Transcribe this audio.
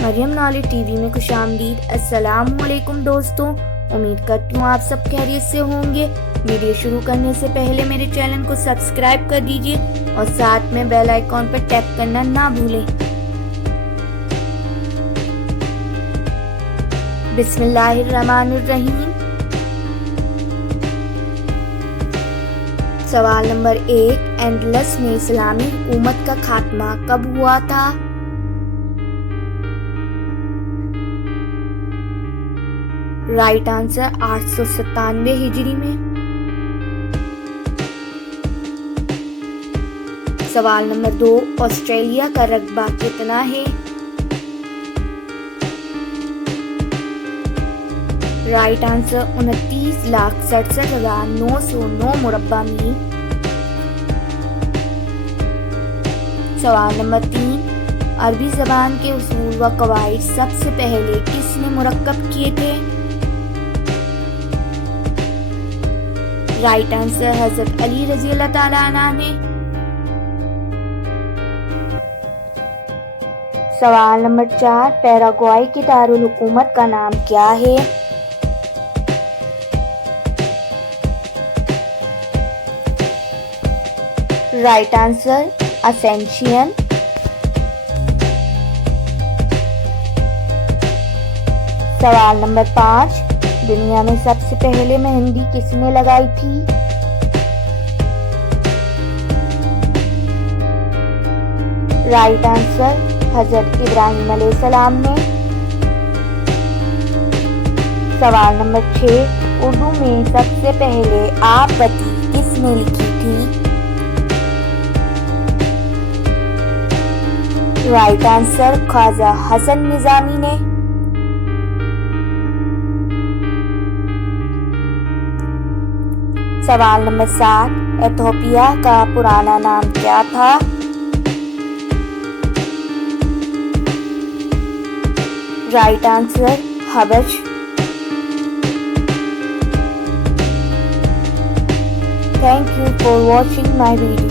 Maryam knowledge TV में खुशामदीद। अस्सलामुअलैकुम दोस्तों, उम्मीद करती हूँ आप सब खैरियत से होंगे। वीडियो शुरू करने से पहले मेरे चैनल को सब्सक्राइब कर दीजिए और साथ में बेल आइकॉन पर टैप करना ना भूलें। बिस्मिल्लाहिर्रहमानिर्रहीम। सवाल नंबर 1, एंडलस में इस्लामी हुकूमत का खात्मा कब हुआ था? राइट आंसर 897 हिजरी में। सवाल नंबर 2, ऑस्ट्रेलिया का रकबा कितना है? राइट आंसर 29,67,909 मुरब्बा मील। सवाल नंबर 3, अरबी ज़बान के उसूल व कवाइद सबसे पहले किसने मुरक्कब किए थे? राइट आंसर हज़रत अली रज़ी अल्लाह ताला अन्हु ने। सवाल नंबर 4, पैराग्वाई के दारुल हुकूमत का नाम क्या है? Right answer Ascension. सवाल नंबर 5, दुनिया में सबसे पहले मेहंदी किसने लगाई थी? राइट आंसर हजरत इब्राहिम अलैहिस्सलाम ने। सवाल नंबर 6, उर्दू में सबसे पहले आप बती किसने लिखी थी? राइट आंसर ख्वाजा हसन निजामी ने। सवाल नंबर 7, इथियोपिया का पुराना नाम क्या था? राइट आंसर हबश। Thank you for watching my video.